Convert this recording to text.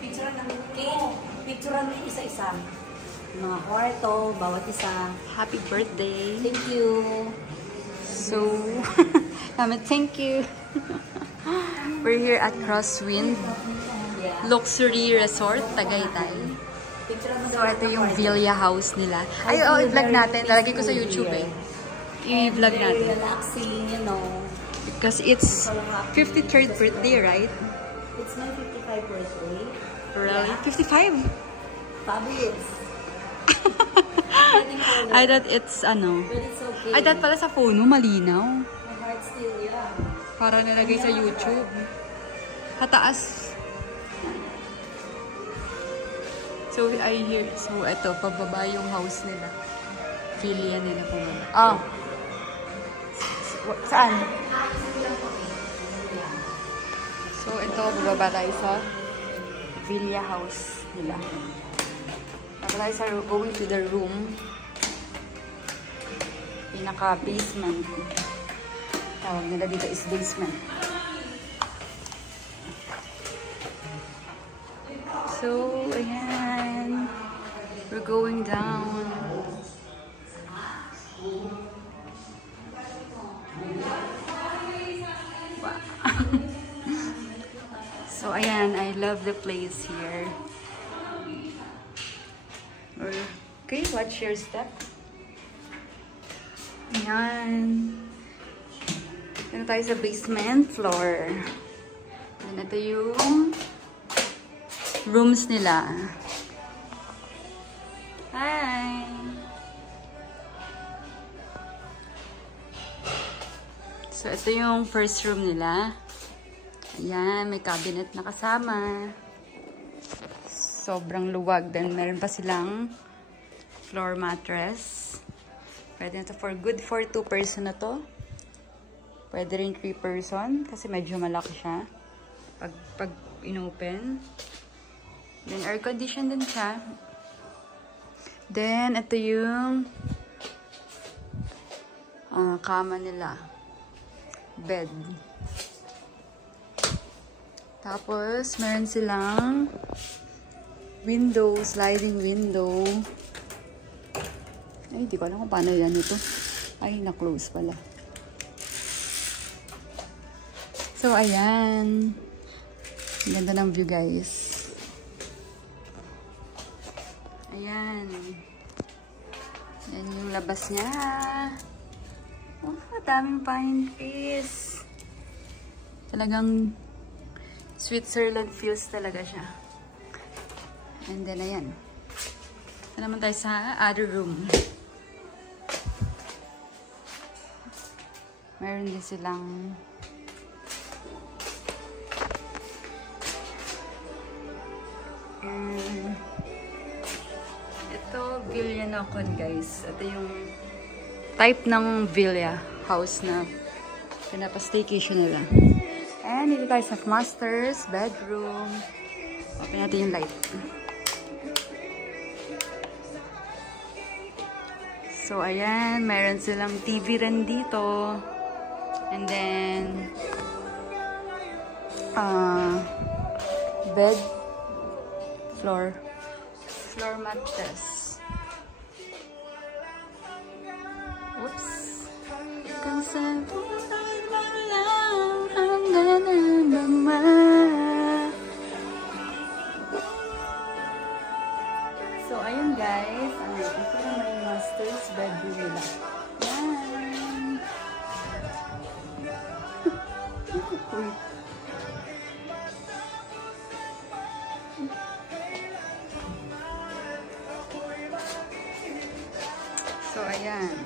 Picturean ng cake. Picturean ng isa-isa. Mga kwarto, bawat isa. Happy birthday. Thank you. So, thank you. We're here at Crosswind Luxury Resort, Tagaytay. So, ito yung Villa House nila. Ay, i-vlog natin. Lalagay ko sa YouTube eh. I-vlog natin. Relaxing, you know. Because it's 53rd birthday, right? It's my 55th birthday. Really? 55? Fabulous. I thought it's ano. But it's okay. I thought pala sa phone mo, malinaw. My heart still, yeah. Para nalagay sa YouTube. Kataas. So, I hear. So, eto, pababa yung house nila. Villa nila pababa. Ah. Saan? So, ito, bababa tayo sa Villa house nila. Bababa tayo sa going to the room. Pinaka-basement. Tawag nila dito is basement. So, ayan. We're going down. Wow. So, ayan. I love the place here. Okay, watch your step. Ayan. Dito tayo sa basement floor. And ito yung rooms nila. Hi! So, ito yung first room nila. Ayan, may cabinet na kasama. Sobrang luwag. Then, meron pa silang floor mattress. Pwede na to for good for 2 person na to. Pwede rin 3 person kasi medyo malaki siya. Pag inopen. Then, air condition din siya. Then, ito yung kama nila. Bed. Tapos, meron silang window, sliding window. Ay, hindi ko alam kung paano yan ito. Ay, na-close pala. So, ayan. Ang ganda ng view, guys. Ayan. Yan yung labas niya. Oh, daming pine trees. Talagang Switzerland feels talaga siya. And then, ayan. Ito naman tayo sa other room. Meron din silang ito, Villa Nacon, guys. Ito yung type ng villa house na pinapa-staycation nila. And dito tayo sa master's bedroom. Open natin yung light. So, ayan. Meron silang TV rin dito. And then, bed, floor mattress. Oops. So, ayun guys. Ito naman yung master's bedroom nila. Yan. So, ayan.